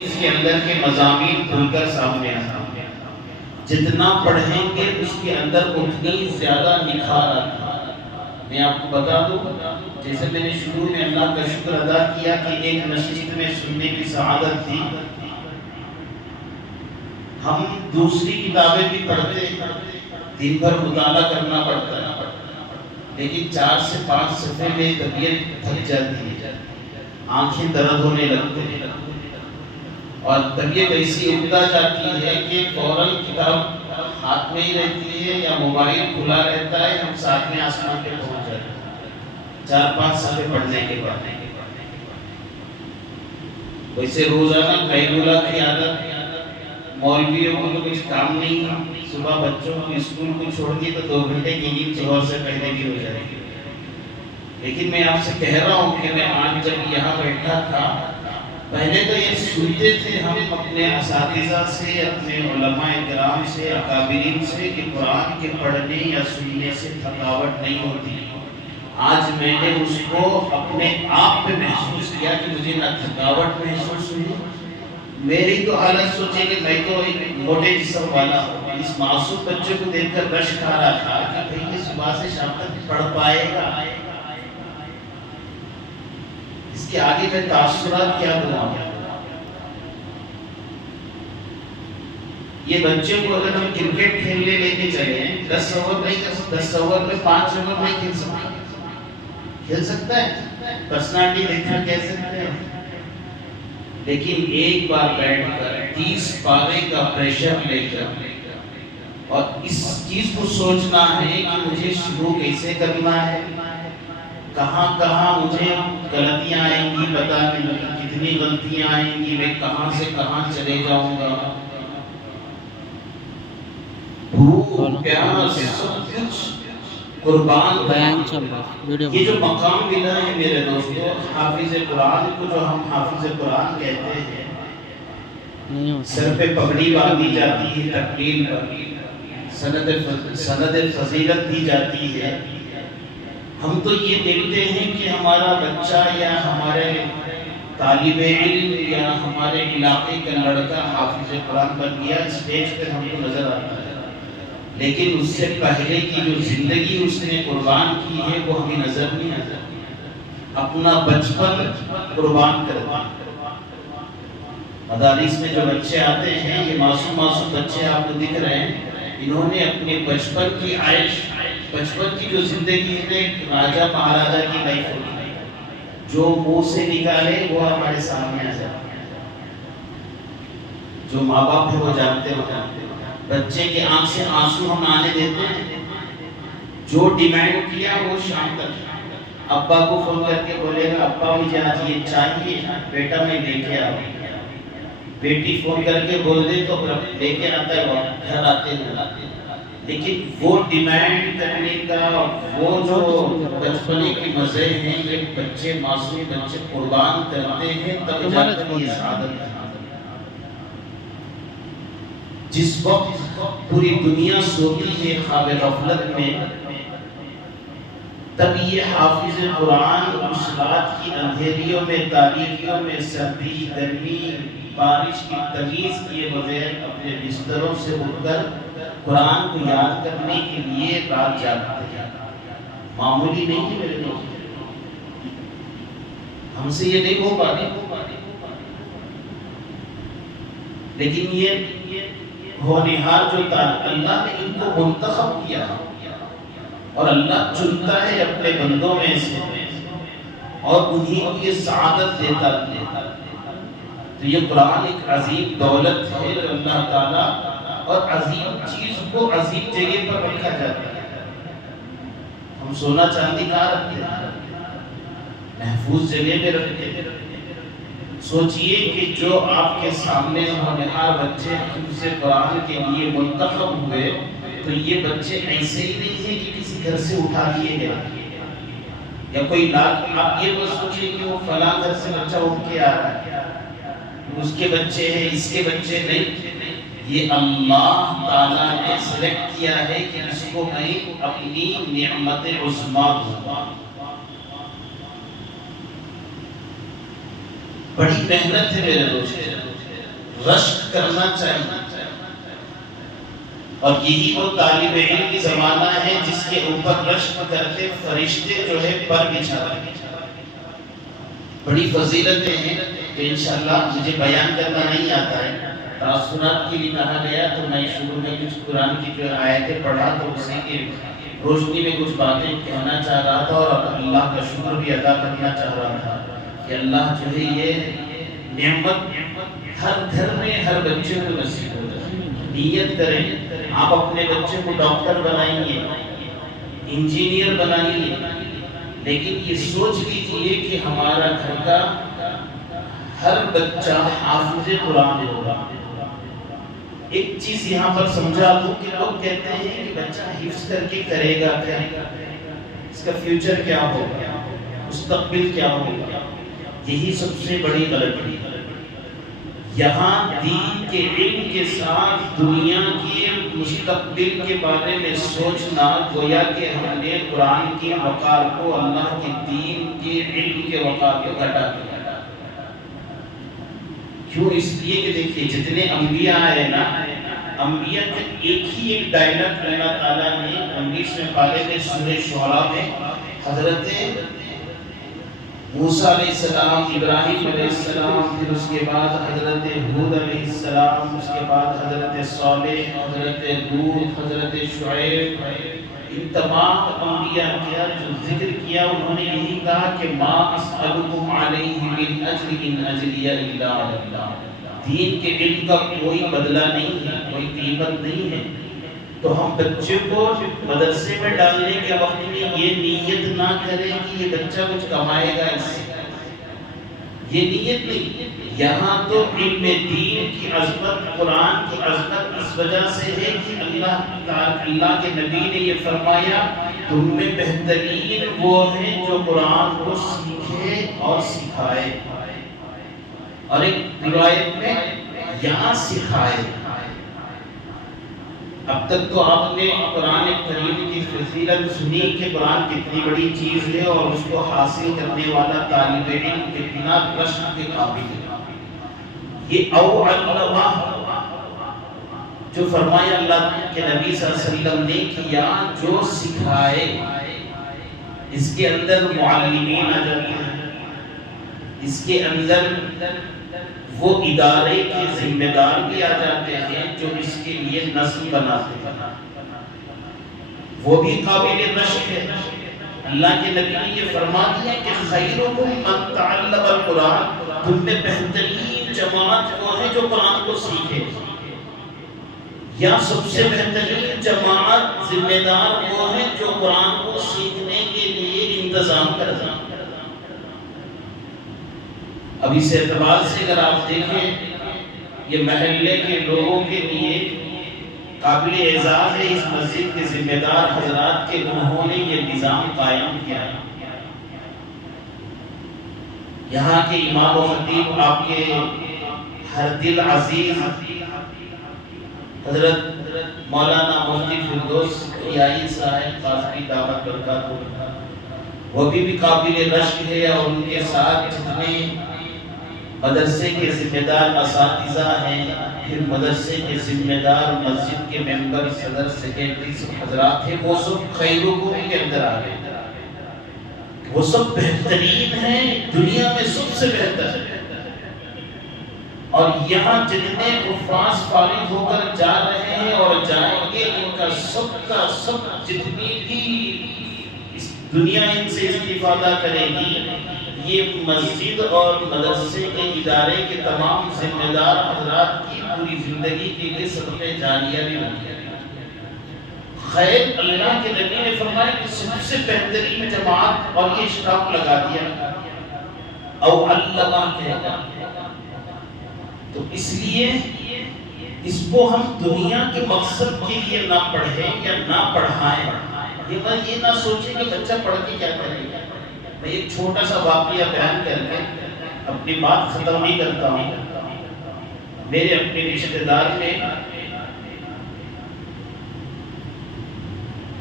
اس کے اندر کے مضامین کھل کر سامنے آتے ہیں. جتنا پڑھیں گے اس کے اندر اتنی زیادہ نکھار آتا ہے. میں آپ کو بتا دوں، جیسے میں نے شروع میں اللہ کا شکر ادا کیا کہ ایک نشست میں سننے کی سعادت تھی. ہم دوسری کتابیں بھی پڑھتے ہیں، دن بھر مطالعہ کرنا پڑتا ہے، لیکن 4 سے 5 صفحے میں طبیعت تھک جاتی ہے، آنکھیں درد ہونے لگتے ہیں اور طبیعت ایسی اگتا جاتی ہے کہ فوراً کتاب ہاتھ میں ہی رہتی ہے یا موبائل کھلا رہتا ہے، ہم ساتھ میں آسمان پہ پہنچ جاتے ہیں 4-5 صفحے پڑھنے کے بعد. ویسے روزانہ قیلولہ کی عادت، مولویوں کو تو کچھ کام نہیں ہے، صبح بچوں کو اسکول کو چھوڑ دیے تو 2 گھنٹے کی نیند ظہر سے پہلے کی ہو جائے گی. لیکن میں آپ سے کہہ رہا ہوں کہ میں آج جب یہاں بیٹھا تھا، پہلے تو یہ سنتے تھے ہم اپنے اساتذہ سے، اپنے علماء کرام سے، اکابرین سے کہ قرآن کے پڑھنے یا سننے سے تھکاوٹ نہیں ہوتی. آج میں نے اس کو اپنے آپ پہ محسوس کیا کہ مجھے نہ تھکاوٹ محسوس ہوئی. میری تو حالت سوچے کہ میں تو ایک موٹے جسم والا ہوں. اس معصوم بچے کو دیکھ کر رش کھا رہا تھا کہ بھئی یہ صبح سے شام تک پڑھ پائے گا. اس کے آگے میں تاثرات کیا دوں؟ یہ بچے کو اگر ہم کرکٹ کھیلنے لے کے چلے 10 اوور نہیں کر سکتے، 10 اوور میں 5 اوور نہیں کھیل سکتا. کھیل سکتا ہے، پرسنالٹی دیکھ کر کہہ سکتے ہیں. لیکن ایک بار بیٹھ کر 30 پارے کا پریشر لے کر اور اس چیز کو سوچنا ہے کہ مجھے شروع کیسے کرنا ہے، کہاں کہاں مجھے غلطیاں آئیں گی، پتہ نہیں کتنی غلطیاں آئیں گی، میں کہاں سے کہاں چلے جاؤں گا. بھوک پیاس سب کچھ قربان یہ جو مقام ملا ہے میرے دوستو حافظ قرآن کو، جو ہم حافظ قرآن کہتے ہیں، سر پہ پگڑی باندھی جاتی ہے، تکلیل سند فضیلت دی جاتی ہے. ہم تو یہ دیکھتے ہیں کہ ہمارا بچہ یا ہمارے طالب علم یا ہمارے علاقے کا لڑکا حافظ قرآن بن گیا، اسٹیج پہ ہم کو نظر آتا ہے، لیکن اس سے پہلے کی جو زندگی اس نے قربان کی ہے وہ ہمیں نظر نہیں آتا. اپنا بچپن قربان کرتا. مدارس میں جو بچے آتے ہیں، یہ معصوم بچے آپ کو دکھ رہے ہیں، انہوں نے اپنے بچپن کی عائش، بچپن کی جو زندگی ہے، راجہ مہاراجہ کی لائف ہوتی، جو منہ سے نکالے وہ ہمارے سامنے آ جاتا. جو ماں باپ ہے وہ جانتے ہیں، بچے کے آنکھ سے آنسو ہم آنے دیتے ہیں. جو ڈیمانڈ کیا وہ شام تک ابا کو فون کر کے بولے گا ابا مجھے آج یہ چاہیے، بیٹا میں لے کے آؤں. بیٹی فون کر کے بول دے تو لے کے آتا ہے، گھر آتے ہیں. لیکن وہ ڈیمانڈ کرنے کا وہ جو بچپنے کے مزے ہیں، یہ بچے معصوم بچے قربان کرتے ہیں، تب جا کر یہ سعادت ہے. جس وقت پوری دنیا سوتی ہے خواب غفلت میں، تب یہ حافظ قرآن اس رات کی اندھیریوں میں، تاریکیوں میں، سردی گرمی بارش کی تمیز کیے بغیر اپنے بستروں سے اٹھ کر قرآن کو یاد کرنے کے لیے رات جاگتے ہیں. معمولی نہیں ہے میرے دوست، ہم سے یہ نہیں ہو پاتی. لیکن یہ ہونہار جو تھا، اللہ نے ان کو منتخب کیا اور اللہ چنتا ہے اپنے بندوں میں سے اور انہیں کو یہ سعادت دیتا. تو یہ قرآن ایک عظیم دولت ہے اللہ تعالیٰ، اور عظیم چیز کو عظیم جگہ پر رکھا جاتا ہے. ہم سونا چاندی کہاں رکھتے ہیں؟ محفوظ جگہ پہ رکھتے ہیں. سوچئے کہ جو آپ کے سامنے ہونہار بچے حفظ قرآن کے لیے منتخب ہوئے، تو یہ بچے ایسے ہی نہیں ہیں کہ کسی گھر سے اٹھا لیے گئے یا کوئی لاکھ. آپ یہ بس سوچئے کہ وہ فلاں گھر سے بچہ اٹھ کے آ رہا ہے، اس کے بچے ہیں، اس کے بچے نہیں. یہ اللہ تعالیٰ نے سلیکٹ کیا ہے کہ اس کو میں اپنی نعمت عظمیٰ دوں. بڑی محنت ہے میرے دوست. رشک کرنا چاہیے، اور یہی وہ طالب علم کی زمانہ ہے جس کے اوپر رشک کرتے فرشتے جو ہے پر بچھاتے ہیں۔ بڑی فضیلتیں ہیں کہ انشاءاللہ مجھے بیان کرنا نہیں آتا ہے، تاثرات کے لیے کہا گیا تو میں شروع میں کچھ قرآن کی جو آیتیں پڑھا تو اسی کی روشنی میں کچھ باتیں کہنا چاہ رہا تھا، اور اللہ کا شکر بھی ادا کرنا چاہ رہا تھا کہ اللہ جو ہے یہ نعمت ہر گھر میں ہر بچے کو نصیب ہو جائے۔ نیت کریں، آپ اپنے بچے کو ڈاکٹر بنائیے، انجینئر بنائیے، لیکن یہ سوچ لیجئے کہ ہمارا گھر کا ہر بچہ حافظ قرآن ہوگا۔ ایک چیز یہاں پر سمجھا لوں کہ لوگ کہتے ہیں کہ بچہ حفظ کر کے کرے گا کیا، اس کا فیوچر کیا ہوگا، مستقبل کیا ہوگا۔ یہی سب سے بڑی غلطی ہے۔ یہاں دین کے علم کے ساتھ دنیا کے مستقبل کے بارے میں سوچنا گویا کہ ہم نے قرآن کی وقار کو، اللہ کے دین کے علم کے وقار کو گھٹا دیا۔ کیوں؟ اس لیے کہ دیکھیے جتنے انبیاء آئے نا، انبیاء کا ایک ڈائلاگ اللہ تعالیٰ نے 19ویں پارے میں سورہ شعراء میں حضرت موسیٰ علیہ السلام، ابراہیم علیہ السلام، پھر اس کے بعد حضرت ہود علیہ السلام، اس کے بعد حضرت صالح، حضرت لوط، حضرت شعیب، ان تمام انبیاء کا جو ذکر کیا انہوں نے یہی کہا کہ ما اسألکم علیہ من اجر ان اجری الا علی اللہ۔ دین کے علم کا کوئی بدلہ نہیں ہے، کوئی قیمت نہیں ہے۔ تو ہم بچے کو مدرسے میں ڈالنے کے وقت میں یہ نیت نہ کریں کہ یہ بچہ کچھ کمائے گا اس سے، یہ نیت نہیں۔ یہاں تو علم دین کی عظمت، قرآن کی عظمت اس وجہ سے ہے کہ اللہ کے نبی نے یہ فرمایا تم میں بہترین وہ ہیں جو قرآن کو سیکھے اور سکھائے، اور ایک روایت میں یہاں سکھائے۔ اب تک تو آپ نے قرآن کریم کی فضیلت سنی کہ قرآن کتنی بڑی چیز ہے اور اس کو حاصل کرنے والا طالب علم کتنا رشک کے قابل ہے۔ یہ او علمہ جو فرمایا اللہ کے نبی صلی اللہ علیہ وسلم نے کیا، جو سکھائے، اس کے اندر معلمین آ جاتے ہیں، اس کے اندر وہ ادارے کے ذمہ دار بھی آ جاتے ہیں جو اس کے لیے نظم بناتے ہیں، وہ بھی قابل رشک ہے۔ اللہ کے نبی نے یہ فرما دیا کہ خیرکم من تعلم القرآن، تم میں بہترین جماعت وہ ہے جو قرآن کو سیکھے، یا سب سے بہترین جماعت ذمہ دار وہ ہے جو قرآن کو سیکھنے کے لیے انتظام کرتا ہے۔ اب اس اعتبار سے اگر آپ دیکھیں یہ محلے کے لوگوں کے لیے قابل اعزاز ہے، اس مسجد کے ذمہ دار حضرات کے انہوں نے یہ نظام قائم کیا۔ یہاں کے امام و خطیب آپ کے ہر دل عزیز حضرت مولانا مفتی فردوس کیائی صاحب قاضی دعوت برکاتہ، وہ بھی قابل رشک ہے، اور ان کے ساتھ جتنے مدرسے کے ذمہ دار اساتذہ ہیں، پھر مدرسے کے ذمہ دار، مسجد کے ممبر، صدر، سیکریٹری سب حضرات ہیں، وہ سب خیرکم کے اندر آ گئے۔ وہ سب بہترین ہیں، دنیا میں سب سے بہتر ہے۔ اور یہاں جتنے حفاظ فارغ ہو کر جا رہے ہیں اور جائیں گے، ان کا سب جتنی بھی اس دنیا ان سے استفادہ کرے گی، یہ مسجد اور مدرسے کے ادارے کے تمام ذمہ دار حضرات کی پوری زندگی کے لیے صدقہ جاریہ بھی بن گیا۔ خیر، اللہ کے نبی نے فرمایا کہ سب سے بہترین جماعت، اور یہ اشتراک لگا دیا، او علمہ کہے گا۔ تو اس لیے اس کو ہم دنیا کے مقصد کے لیے نہ پڑھیں یا نہ پڑھائیں۔ یہ نہ سوچیں کہ بچہ پڑھ کے کیا کرے گا۔ میں ایک چھوٹا سا واقعہ بیان کر کے اپنی بات ختم نہیں کرتا ہوں۔ میرے اپنے رشتہ دار میں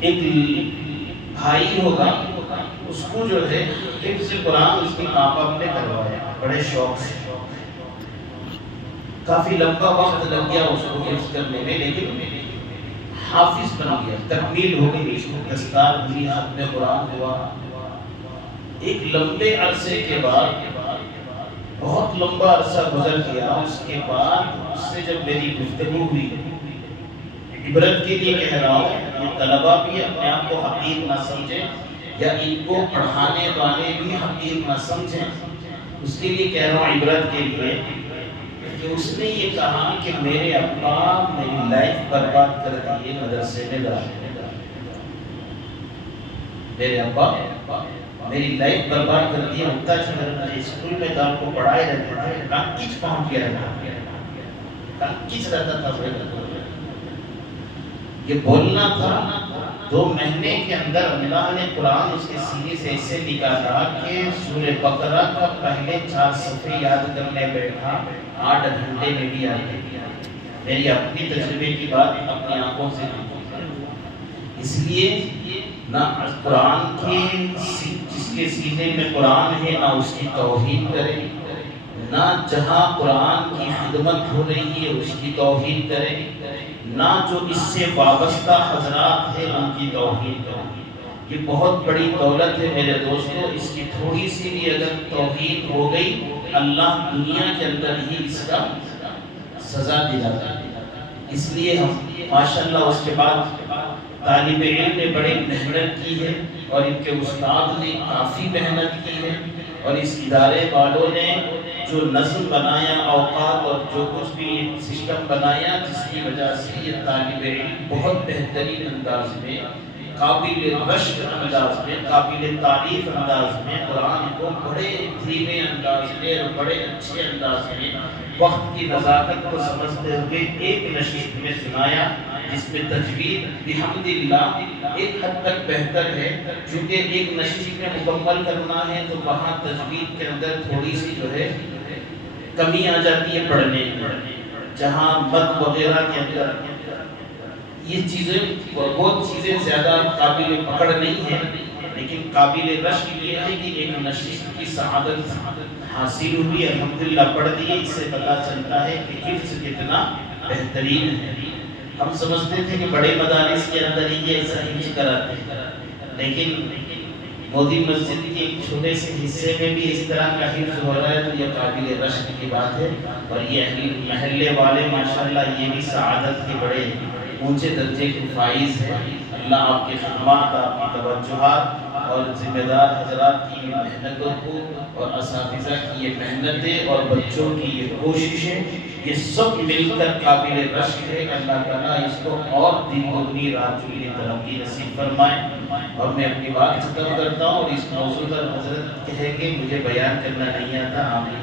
ایک بھائی ہوگا، اس کو جو ہے حفظ قرآن اس کے پاپا نے کروایا بڑے شوق سے۔ کافی لمبا وقت لگ گیا اس کو حفظ کرنے میں، لیکن حافظ بن گیا، تکمیل ہو گئی، اس کو دستار ہوئی، ختم قرآن ہوا۔ ایک لمبے عرصے کے بعد، بہت لمبا عرصہ گزر گیا، اس کے بعد اس سے جب میری گفتگو ہوئی، عبرت کے لیے کہہ رہا ہوں، یہ طلبہ بھی اپنے آپ کو حقیر نہ سمجھیں یا ان کو پڑھانے والے بھی حقیر نہ سمجھیں، اس کے لیے کہہ رہا ہوں، عبرت کے لیے، کہ اس نے یہ کہا کہ میرے ابا میری لائف برباد کر دیے مدرسے میں داخل، میرے ابا میری لائف برباد کر دیا، ہوتا چلا اسکول میں تو آپ کو پڑھائے رہتے تھے، کانکیچ پہنچ گیا رہتا، کانکیچ رہتا تھا، یہ بولنا تھا۔ 2 مہینے کے اندر اللہ نے قرآن اس کے سینے سے ایسے نکالا کہ سورہ بقرہ کا پہلے 4 صفحے یاد کرنے بیٹھا 8 گھنٹے میں بھی یاد کیا۔ میری اپنی تجربے کی بات اپنی آنکھوں سے دیکھی۔ اس لیے نہ قرآن کی جس کے سینے میں قرآن ہے نہ اس کی توہین کرے، نہ جہاں قرآن کی خدمت ہو رہی ہے اس کی توہین کرے، نہ جو اس سے وابستہ حضرات ہیں ان کی توہین کرے۔ یہ بہت بڑی دولت ہے میرے دوستو، اس کی تھوڑی سی بھی اگر توہین ہو گئی اللہ دنیا کے اندر ہی اس کا سزا دلاتا ہے۔ اس لیے ہم ماشاءاللہ اس کے بعد طالب علم نے بڑی محنت کی ہے اور ان کے استاد نے کافی محنت کی ہے، اور اس ادارے والوں نے جو نظم بنایا، اوقات اور جو کچھ بھی سسٹم بنایا، جس کی وجہ سے یہ طالب علم بہت بہترین انداز میں، قابل رشک انداز میں، قابل تعریف انداز میں قرآن کو بڑے دھیمے انداز میں اور بڑے اچھے انداز میں وقت کی نزاکت کو سمجھتے ہوئے ایک نشست میں سنایا، جس میں تجوید بحمداللہ ایک حد تک بہتر ہے، چونکہ ایک نشست میں مکمل کرنا ہے تو وہاں تجوید کے اندر تھوڑی سی جو ہے کمی آ جاتی ہے پڑھنے میں، جہاں مد وغیرہ کے اندر یہ چیزیں بہت چیزیں زیادہ قابل پکڑ نہیں ہیں، لیکن قابل رشک یہ ہے کہ ایک نشست کی سعادت حاصل ہوئی، الحمدللہ پڑھ دیے، اس سے پتہ چلتا ہے کہ حفظ کتنا بہترین ہے۔ ہم سمجھتے تھے کہ بڑے مدارس کے اندر ہی یہ ایسا حفظ کراتے ہیں، لیکن مودی مسجد کے ایک چھوٹے سے حصے میں بھی اس طرح کا حفظ ہو رہا ہے تو یہ قابل رشک کی بات ہے، اور یہ اہل محلے والے ماشاءاللہ یہ بھی سعادت کے بڑے اونچے درجے کے فائز ہیں۔ اللہ آپ کے خدمات، آپ کی توجہات اور ذمہ دار حضرات کی محنتوں کو اور اساتذہ کی یہ محنتیں اور بچوں کی یہ کوششیں، یہ سب مل کر قابل رشک ہے۔ اللہ تعالیٰ اس کو اور دن دگنی رات چگنی ترقی نصیب فرمائے۔ اور میں اپنی بات ختم کرتا ہوں، اور اس موضوع پر حضرت کہیں گے مجھے بیان کرنا نہیں آتا، آمین۔